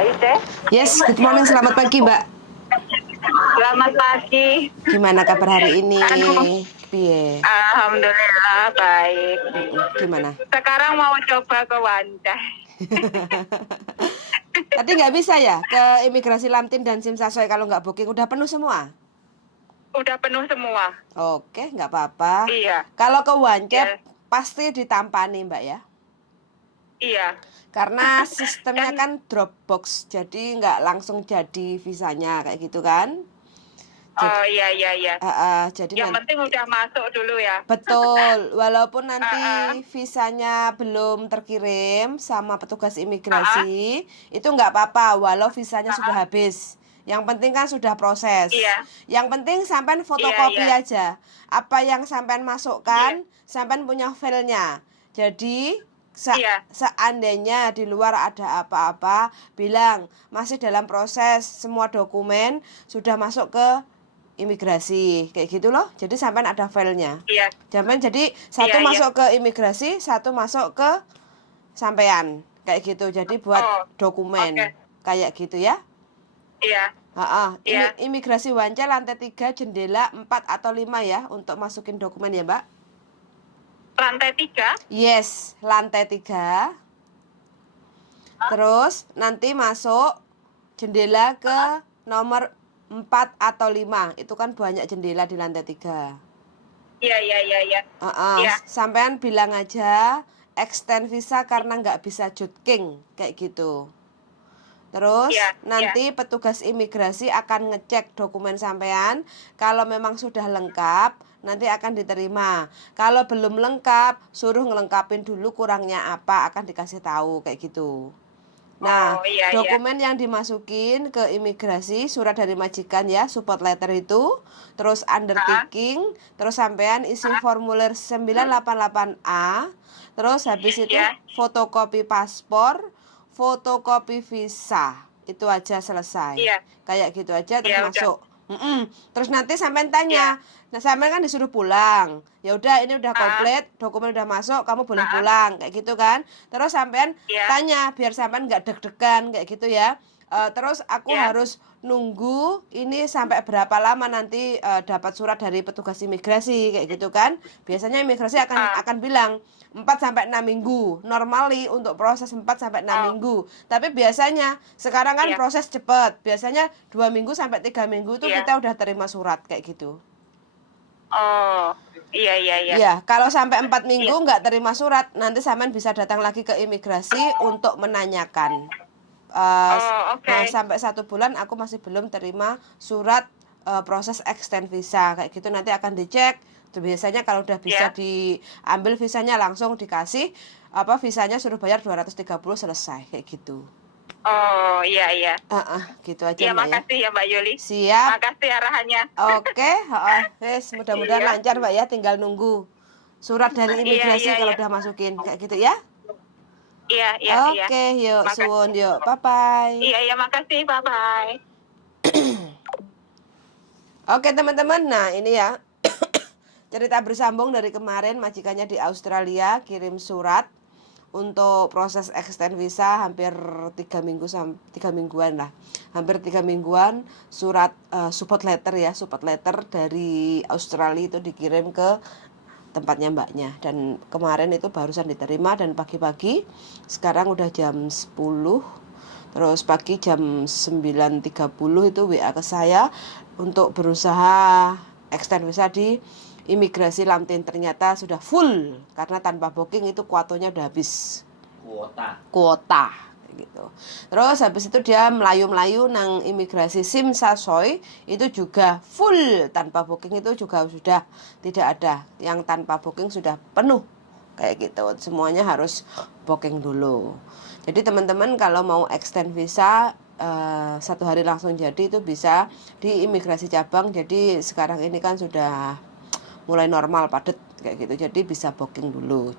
Aide, Yes, good morning, selamat pagi Mbak. selamat pagi. Gimana kabar hari ini? Anu, Piye? alhamdulillah baik. Gimana? Sekarang mau coba ke Wancai. Tadi nggak bisa ya ke imigrasi Lamtin dan Sim Sasoy kalau nggak booking, udah penuh semua? Udah penuh semua. Oke, nggak apa-apa. Iya, Kalau ke Wancep ya, pasti ditampani Mbak ya. iya. Karena sistemnya Kan, kan Dropbox, jadi nggak langsung jadi visanya kayak gitu kan. Jadi, oh iya, iya, iya. jadi Yang nanti penting udah masuk dulu ya. betul, walaupun Ah, nanti ah, visanya belum terkirim sama petugas ah, imigrasi, itu nggak apa-apa, walau visanya sudah ah. habis. Yang penting kan sudah proses. Iya, Yang penting sampean iya, fotokopi iya, aja. Apa yang sampean iya, masukkan, sampean punya filenya. Jadi iya. seandainya di luar ada apa-apa, bilang masih dalam proses semua dokumen sudah masuk ke imigrasi kayak gitu loh. Jadi sampean ada filenya. Iya, Sampean jadi iya, satu iya. masuk ke imigrasi, satu masuk ke sampean kayak gitu. Jadi buat Oh, oke. dokumen kayak gitu ya. Iya, iya. Imigrasi Wancel lantai 3 jendela 4 atau 5 ya untuk masukin dokumen ya, Mbak. Lantai 3. Yes, lantai 3. Terus nanti masuk jendela ke nomor 4 atau 5. Itu kan banyak jendela di lantai 3. Iya, iya, iya, iya. Iya. Sampean bilang aja extend visa karena nggak bisa jutking kayak gitu. Iya, Terus iya, nanti petugas imigrasi akan ngecek dokumen sampean. Kalau memang sudah lengkap, nanti akan diterima. Kalau belum lengkap, suruh ngelengkapin dulu kurangnya apa, akan dikasih tahu kayak gitu. Nah, oh iya, iya. dokumen yang dimasukin ke imigrasi, surat dari majikan ya, support letter itu, terus Ah, undertaking, terus sampean isi formulir 988A, terus habis itu ya, fotokopi paspor, fotokopi visa. Itu aja selesai. iya, Kayak gitu aja terus ya udah, masuk. Terus nanti sampean ya. tanya, nah sampean kan disuruh pulang. Ya udah ini udah Ah, komplit, dokumen udah masuk, kamu boleh ah, pulang kayak gitu kan. Terus sampean ya, tanya biar sampean nggak deg-degan kayak gitu ya. Terus aku ya, harus nunggu ini sampai berapa lama nanti dapat surat dari petugas imigrasi kayak gitu kan. Biasanya imigrasi akan ah, akan bilang 4 sampai 6 minggu. Normally untuk proses 4 sampai 6 oh, minggu. Tapi biasanya sekarang kan ya, proses cepet. Biasanya 2 minggu sampai 3 minggu itu ya, kita udah terima surat kayak gitu. oh, iya, iya, iya, Iya, kalau sampai 4 minggu iya, nggak terima surat, nanti sampean bisa datang lagi ke imigrasi untuk menanyakan. Eh, oh, nah, oke, sampai 1 bulan aku masih belum terima surat proses extend visa kayak gitu nanti akan dicek. Tuh, biasanya kalau udah bisa ya, diambil visanya langsung dikasih apa visanya suruh bayar 230 selesai kayak gitu. oh, iya, iya, Gitu aja iya, Mbak ya. makasih ya Mbak Yuli, Siap. makasih arahannya. Oke, wes mudah-mudahan Iya, lancar Mbak ya, tinggal nunggu surat dari iya, imigrasi iya, kalau iya, udah masukin kayak gitu ya. iya, iya, iya, Oke, yuk makasih, suwun yuk. Bye bye. iya, iya, makasih, bye bye. Oke, teman-teman. Nah, ini ya. Cerita bersambung dari kemarin majikannya di Australia kirim surat untuk proses extend visa hampir 3 mingguan lah, hampir 3 mingguan surat support letter ya, support letter dari Australia itu dikirim ke tempatnya mbaknya dan kemarin itu barusan diterima dan pagi-pagi sekarang udah jam 10 terus pagi jam 9.30 itu WA ke saya untuk berusaha extend visa di imigrasi Lamtin ternyata sudah full karena tanpa booking itu kuotanya udah habis kuota gitu. Terus habis itu dia melayu-melayu nang imigrasi Sim Sasoy itu juga full tanpa booking itu juga sudah tidak ada yang tanpa booking sudah penuh kayak gitu semuanya harus booking dulu. Jadi teman-teman kalau mau extend visa 1 hari langsung jadi itu bisa di imigrasi cabang. Jadi sekarang ini kan sudah mulai normal padat kayak gitu jadi bisa booking dulu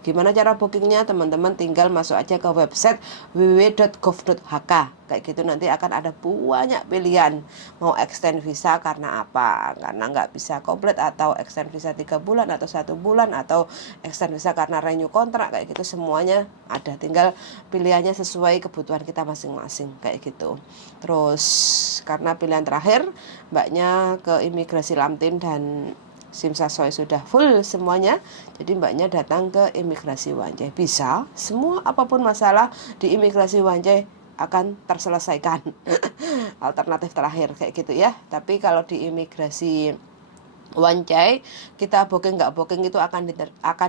Gimana cara bookingnya? Teman-teman tinggal masuk aja ke website www.gov.hk kayak gitu, nanti akan ada banyak pilihan. Mau extend visa karena apa? Karena nggak bisa komplit, atau extend visa 3 bulan atau 1 bulan, atau extend visa karena renew kontrak, kayak gitu semuanya ada. Tinggal pilihannya sesuai kebutuhan kita masing-masing kayak gitu. Terus karena pilihan terakhir mbaknya ke imigrasi Lamtin dan Simsasoy sudah full semuanya, jadi mbaknya datang ke imigrasi Wanjai. Bisa, semua apapun masalah di imigrasi Wanjai akan terselesaikan. Alternatif terakhir kayak gitu ya. Tapi kalau di imigrasi Wanjai, kita booking nggak booking itu akan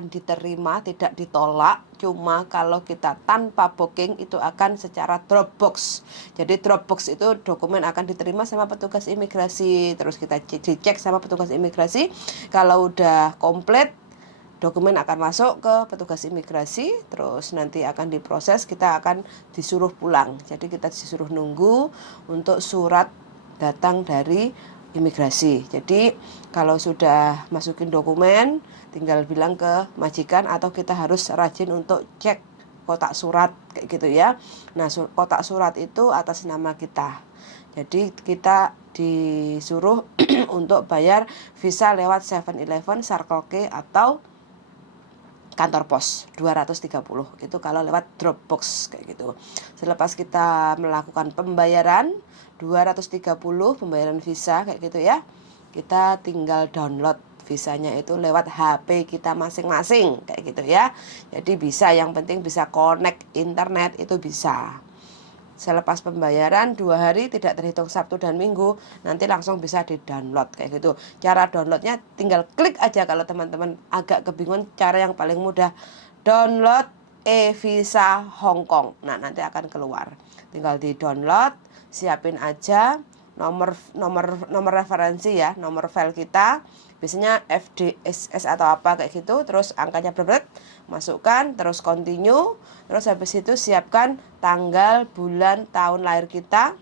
diterima, tidak ditolak. Cuma kalau kita tanpa booking itu akan secara Dropbox. Jadi Dropbox itu dokumen akan diterima sama petugas imigrasi, terus kita dicek sama petugas imigrasi. Kalau udah komplit, dokumen akan masuk ke petugas imigrasi, terus nanti akan diproses, kita akan disuruh pulang. Jadi kita disuruh nunggu untuk surat datang dari imigrasi. Jadi kalau sudah masukin dokumen, tinggal bilang ke majikan, atau kita harus rajin untuk cek kotak surat kayak gitu ya. Nah, kotak surat itu atas nama kita. Jadi kita disuruh untuk bayar visa lewat 7-Eleven, Circle K, atau kantor pos 230 itu kalau lewat Dropbox kayak gitu. Selepas kita melakukan pembayaran 230 pembayaran visa kayak gitu ya, kita tinggal download visanya itu lewat HP kita masing-masing kayak gitu ya. Jadi bisa, yang penting bisa connect internet itu bisa. Selepas pembayaran 2 hari, tidak terhitung Sabtu dan Minggu, nanti langsung bisa di-download kayak gitu. Cara downloadnya tinggal klik aja. Kalau teman-teman agak kebingungan, cara yang paling mudah, download e-visa Hong Kong. Nah, nanti akan keluar. Tinggal di-download, siapin aja nomor referensi ya, nomor file kita. Biasanya FDSS atau apa kayak gitu, terus angkanya berbret, masukkan, terus continue, terus habis itu siapkan tanggal, bulan, tahun lahir kita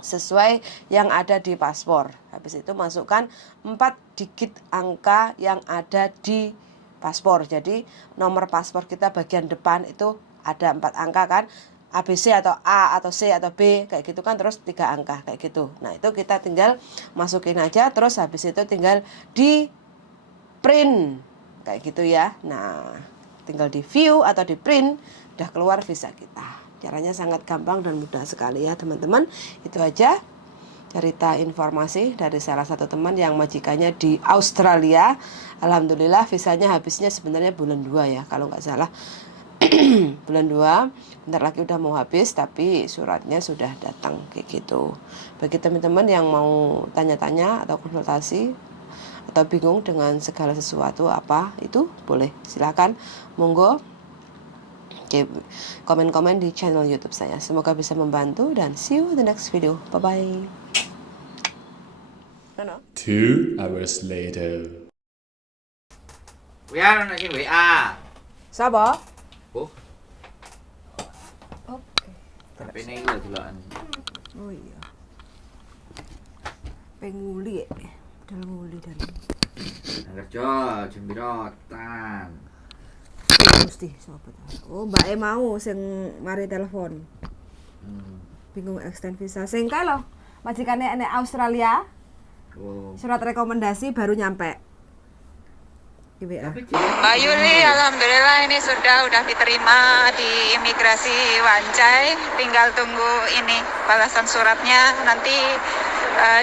sesuai yang ada di paspor. Habis itu masukkan 4 digit angka yang ada di paspor. Jadi nomor paspor kita bagian depan itu ada 4 angka kan, ABC atau A atau C atau B kayak gitu kan, terus 3 angka kayak gitu. Nah, itu kita tinggal masukin aja, terus habis itu tinggal di print kayak gitu ya. Nah, tinggal di view atau di print, udah keluar visa kita. Caranya sangat gampang dan mudah sekali ya teman-teman. Itu aja cerita informasi dari salah satu teman yang majikannya di Australia. Alhamdulillah visanya habisnya sebenarnya bulan 2 ya kalau nggak salah. Bulan 2, bentar lagi udah mau habis, tapi suratnya sudah datang kayak gitu. Bagi teman-teman yang mau tanya-tanya atau konsultasi atau bingung dengan segala sesuatu apa itu, boleh silakan monggo komen-komen di channel YouTube saya. Semoga bisa membantu dan see you in the next video. Bye bye. 2 hours later. WA nó trên WA. Sabo? Ủa, Oke. tapi ini gue duluan. Oh iya. Penguli ya. Dalam nguli dalam. Kerja jembirotan. Mesti sobat. Oh, Mbak mau sing mari telepon. Bingung extend visa. Sing kae lho. Majikane nek Australia. Oh. Surat rekomendasi baru nyampe. GBA. Mbak Yuli, alhamdulillah ini udah diterima di imigrasi Wanjai. Tinggal tunggu ini balasan suratnya. Nanti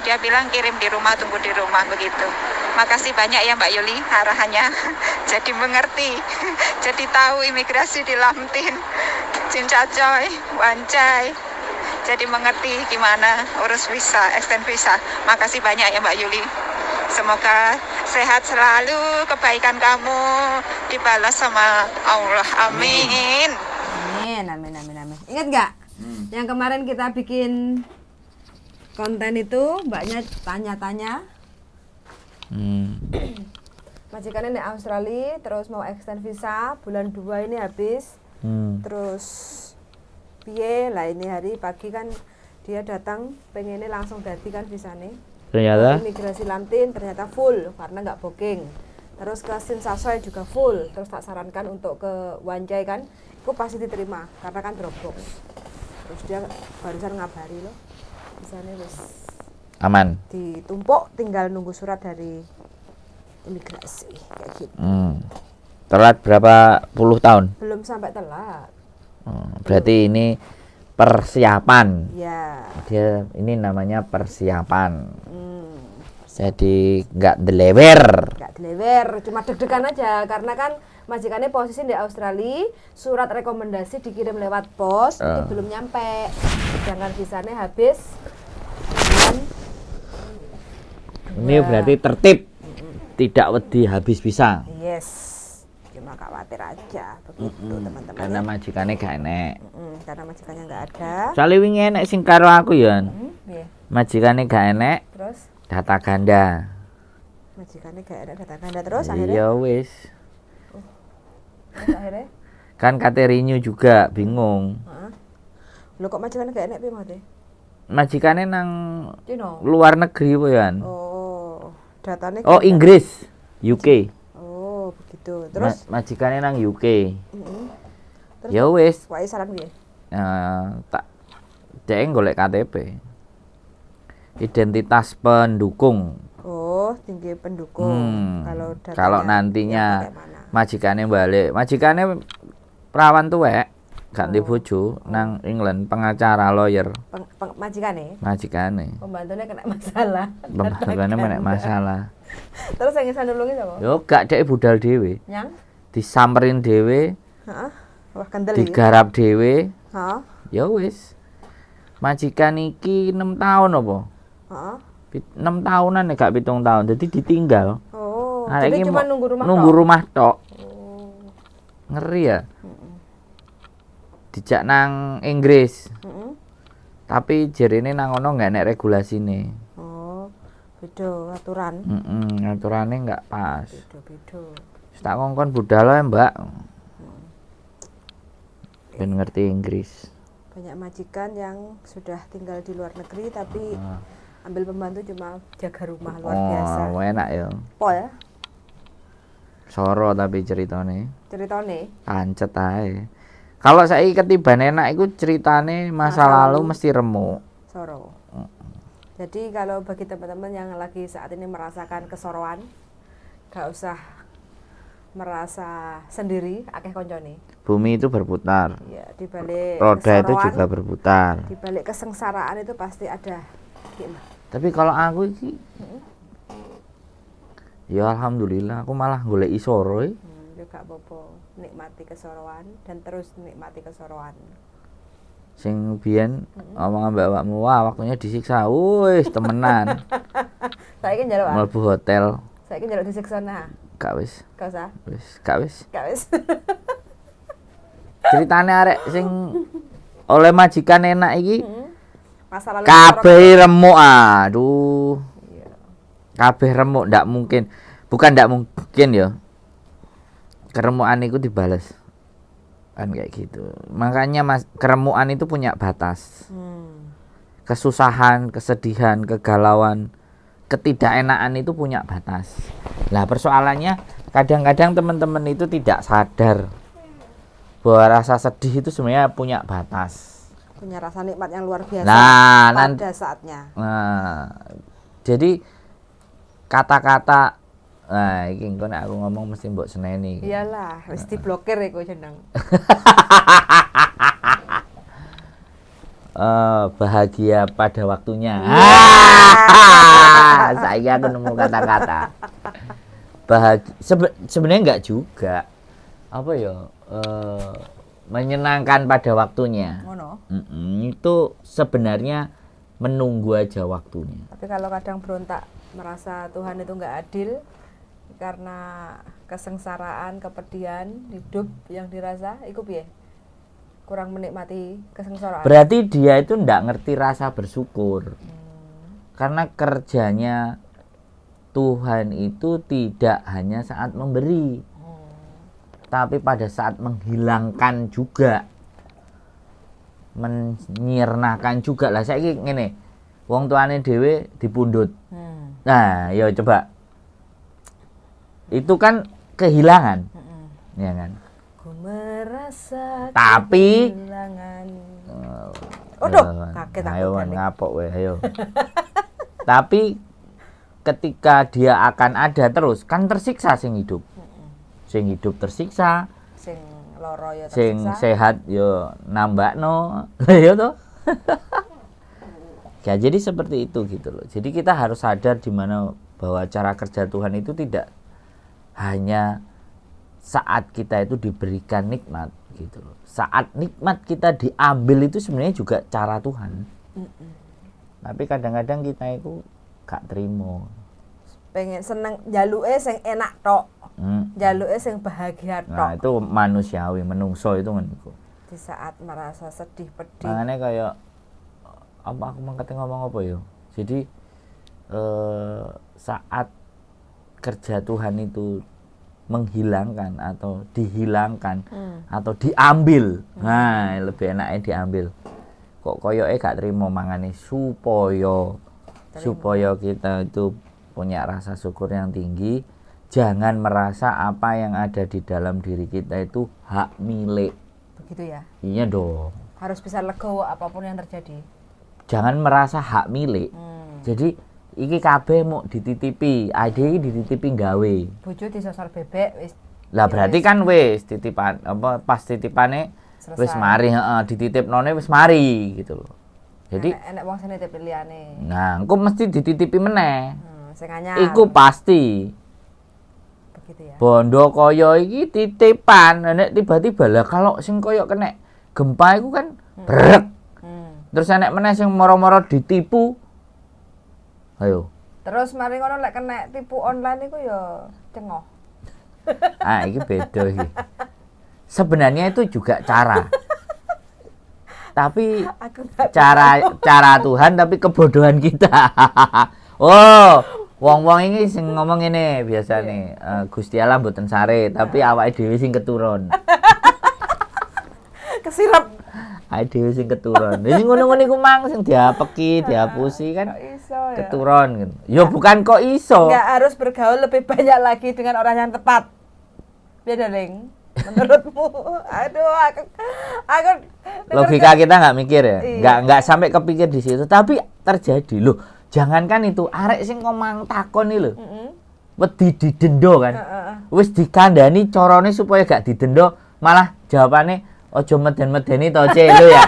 dia bilang kirim di rumah, tunggu di rumah begitu. Makasih banyak ya Mbak Yuli arahannya. Jadi mengerti. Jadi tahu imigrasi di Lamtin, Simsasoy, Wanjai. Jadi mengerti gimana urus visa, extend visa. Makasih banyak ya Mbak Yuli. Semoga sehat selalu, kebaikan kamu dibalas sama Allah. Amin. Amin. Ingat nggak? Yang kemarin kita bikin konten itu, mbaknya tanya-tanya. Majikannya di Australia, terus mau extend visa, bulan 2 ini habis. Terus piye lah, ini hari pagi kan dia datang, pengennya langsung ganti kan visanya. Ternyata imigrasi Lamtin ternyata full karena nggak booking. Terus ke Sinsasoy juga full. Terus tak sarankan untuk ke Wancai kan, itu pasti diterima karena kan Dropbox. Terus dia barusan ngabari loh, misalnya wis Aman. ditumpuk, tinggal nunggu surat dari imigrasi kayak gitu. Telat berapa puluh tahun? Belum sampai telat. Berarti ini persiapan. Ya. Dia ini namanya persiapan. Jadi nggak delewer. Nggak dilewer, cuma deg-degan aja karena kan majikannya posisi di Australia, surat rekomendasi dikirim lewat pos itu belum nyampe, sedangkan visanya habis bulan Ini berarti tertib, tidak wedi habis bisa. yes, cuma khawatir aja begitu teman-teman Karena ya. majikannya gak enek. Karena majikannya nggak ada. Soalnya wingi enek sing karo aku ya. Iya. Majikannya gak enek, Terus data ganda. majikannya nggak ada data ganda terus akhirnya, Iya wis. terus akhirnya, Kan kate renew juga bingung. lo kok majikannya nggak enak piye deh? Majikannya nang Cino. luar negeri po ya. Oh, datanya. Oh ganda. Inggris, UK. Oh, begitu. Terus, Majikannya nang UK. Terus Ya wis. wae saran piye? Tak dia golek KTP. Identitas pendukung. Oh, tinggi pendukung. Datanya Kalau yang nantinya pakai mana? majikannya balik, majikannya perawan tuwek, ganti bojo nang England, pengacara lawyer. Majikannya, Majikannya pembantunya kena masalah. pembantuannya menek masalah. Terus yang bisa nulungi siapa? Yo gak dek budal dhewe, Yang? disamperin dhewe, Heeh. Wah, kendel ya. digarap dhewe. Heeh. Ya wis. Majikan iki 6 tahun apa? Heeh. 6 tahunan nek gak 7 tahun. Jadi ditinggal. Oh, Nah, jadi iki cuma mau- nunggu rumah nunggu tok? rumah tok. Oh. Ngeri ya. Dijak nang Inggris. Heeh. Tapi jarine nang ono nggak enek regulasine. Oh, beda aturan. Aturannya nggak pas. Beda-beda. Wis tak kongkon budal ae, Mbak. Ben ngerti Inggris. Banyak majikan yang sudah tinggal di luar negeri tapi ambil pembantu cuma jaga rumah luar biasa. Oh, enak ya. Pol Soro tapi ceritane ceritane. pancet ae. Kalau saiki ketiban enak iku ceritane masa lalu mesti remuk. Soro. Jadi kalau bagi teman-teman yang lagi saat ini merasakan kesoroan, gak usah merasa sendiri, akeh koncone. Bumi itu berputar. Ya, di balik Roda itu kesoroan, juga berputar. di balik kesengsaraan itu pasti ada hikmah. Tapi kalau aku iki ya alhamdulillah aku malah golek isoro. Ya gak apa-apa, nikmati kesoroan dan terus nikmati kesoroan. Sing biyen omong ambek awakmu, wah waktunya disiksa. Wis temenan. Saiki njaluk ah. Mlebu hotel. Saiki njaluk disiksa nah. Gak wis. Gak usah. Gak wis. Gak wis. Ceritane arek sing oleh majikan enak iki Masa lalu kabeh remuk. Aduh. Kabeh remuk, ndak mungkin. Bukan ndak mungkin ya. Keremukan itu dibales. Kan kayak gitu. Makanya keremukan itu punya batas. Kesusahan, kesedihan, kegalauan, ketidakenaan itu punya batas. Lah persoalannya kadang-kadang teman-teman itu tidak sadar bahwa rasa sedih itu sebenarnya punya batas. punya rasa nikmat yang luar biasa Nah, pada saatnya. Nah, jadi kata-kata iki engko nek aku ngomong mesti mbok seneni. Iyalah, wis diblokir iku jeneng. Bahagia pada waktunya. Saya aku nemu kata-kata. Bahagia sebenarnya enggak juga. Apa ya? Menyenangkan pada waktunya. Ngono. Itu sebenarnya menunggu aja waktunya. Tapi kalau kadang berontak merasa Tuhan itu enggak adil karena kesengsaraan, kepedihan hidup yang dirasa, iku piye? Kurang menikmati kesengsaraan. Berarti dia itu ndak ngerti rasa bersyukur. Karena kerjanya Tuhan itu tidak hanya saat memberi, tapi pada saat menghilangkan juga, menyirnakan juga. Lah saiki ngene, wong tuane dhewe dipundhut. Nah, ya coba Itu kan kehilangan. Ya kan? Ku merasa Tapi kehilangan. Aduh, kaget aku ayo kan. ngapok we, ayo. Tapi ketika dia akan ada terus, kan tersiksa sing hidup. Sing hidup tersiksa, Sing loro ya sing tersiksa. sehat yo nambakno. Lah ya toh. Ya, jadi seperti itu gitu loh. Jadi kita harus sadar di mana bahwa cara kerja Tuhan itu tidak hanya saat kita itu diberikan nikmat gitu loh. Saat nikmat kita diambil itu sebenarnya juga cara Tuhan. Tapi kadang-kadang kita itu gak terima. Pengen seneng jaluke sing enak tok. Jaluke sing bahagia Nah, tok. itu manusiawi, menungso itu kan iku. Di saat merasa sedih, pedih. Makanya kayak apa aku mangkate ngomong apa ya? Jadi saat kerja Tuhan itu menghilangkan atau dihilangkan atau diambil. Nah, lebih enaknya diambil. Kok koyoke gak terima mangane supaya kita itu punya rasa syukur yang tinggi, jangan merasa apa yang ada di dalam diri kita itu hak milik. Begitu ya. Iya dong. Harus bisa legowo apapun yang terjadi. Jangan merasa hak milik. Jadi iki kabeh mau dititipi, ade iki dititipi gawe. Bojo disosor bebek wis. Lah berarti kan wis titipan apa pas titipane wis Selesai. mari, dititipnone wis mari gitu loh. Jadi enek wong sing nitip liyane. nah, engko mesti dititipi meneh. Sing anyar. Iku pasti. Begitu ya. Bondo kaya iki titipan, nek tiba-tiba lah kalau sing kaya kena gempa iku kan brek. Terus enek meneh sing moro-moro ditipu. Ayo. Terus mari ngono lek kena tipu online iku ya cengoh. Ah, iki beda iki. Sebenarnya itu juga cara. Tapi Aku gak cara Tuhan tapi kebodohan kita. Oh, wong-wong ini sing ngomong ini biasa nih, Gusti Allah mboten sare, tapi awake dhewe sing keturun. kesirep. Awake dhewe sing keturun. Ini ngono-ngono iku mang sing diapeki, dihapusi kan Iso ya. keturun gitu. Ya bukan kok iso. Enggak harus bergaul lebih banyak lagi dengan orang yang tepat. Beda, Ling. Menurutmu? Aduh, aku Logika kita nggak mikir ya, Iya. nggak sampai kepikir di situ, tapi terjadi loh. Jangankan itu, arek sing ngomong takon nih loh, wedi didendo kan, wis dikandani corone supaya gak didendo, malah jawabannya ojo meden-medeni to ce lo ya.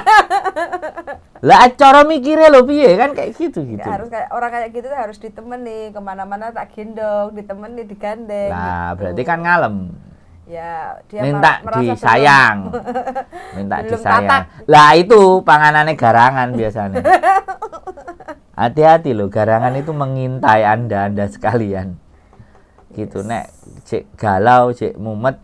Lah cara mikirnya lo piye kan kayak gitu. harus kayak orang kayak gitu tuh harus ditemani kemana-mana, tak gendong, ditemani, digandeng. Nah, gitu. berarti kan ngalem. Ya, dia Minta merasa disayang. Minta Belum disayang. tatak. Lah itu panganannya garangan biasanya. Hati-hati loh, garangan itu mengintai Anda sekalian. Gitu nek cek galau, cek mumet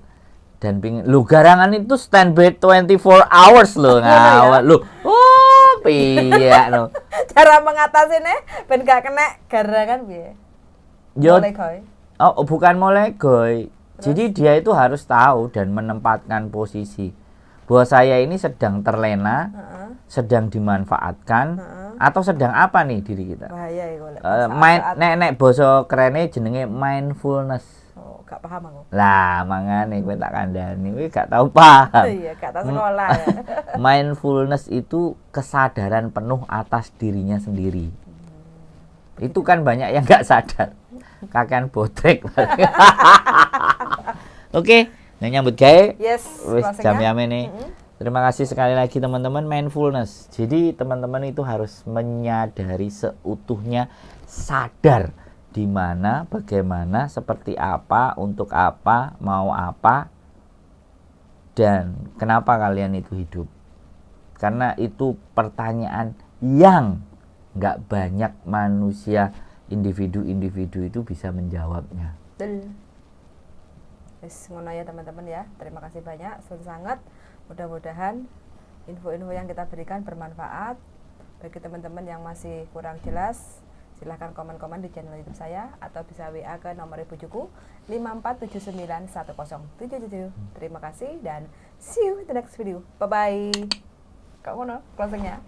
dan pingin. Lu garangan itu standby 24 hours loh ngawat lu. Oh, piye lo. cara mengatasinya ben gak kena garangan piye? Yo, Mulai koy. oh bukan mulai goy. Jadi dia itu harus tahu dan menempatkan posisi bahwa saya ini sedang terlena, sedang dimanfaatkan, atau sedang apa nih diri kita. Bahaya iku lek. Nek basa kerene jenenge mindfulness. Oh, gak paham aku. Lah mangane kowe tak kandhani, kowe gak tau paham. Iya, gak tahu sekolah ya. Mindfulness itu kesadaran penuh atas dirinya sendiri. Itu kan banyak yang gak sadar. Kakean botrek. Oke, nyambut gawe. Yes, Wis closing-nya. jam nih. Terima kasih sekali lagi teman-teman. Mindfulness. Jadi teman-teman itu harus menyadari seutuhnya, sadar di mana, bagaimana, seperti apa, untuk apa, mau apa, dan kenapa kalian itu hidup. Karena itu pertanyaan yang nggak banyak manusia, individu-individu itu bisa menjawabnya. Betul. Wis ngono ya teman-teman ya. Terima kasih banyak sangat. Mudah-mudahan info-info yang kita berikan bermanfaat. Bagi teman-teman yang masih kurang jelas, silahkan komen-komen di channel YouTube saya atau bisa WA ke nomor ibujuku 54791077. Terima kasih dan see you in the next video. Bye bye. Kok ngono closingnya?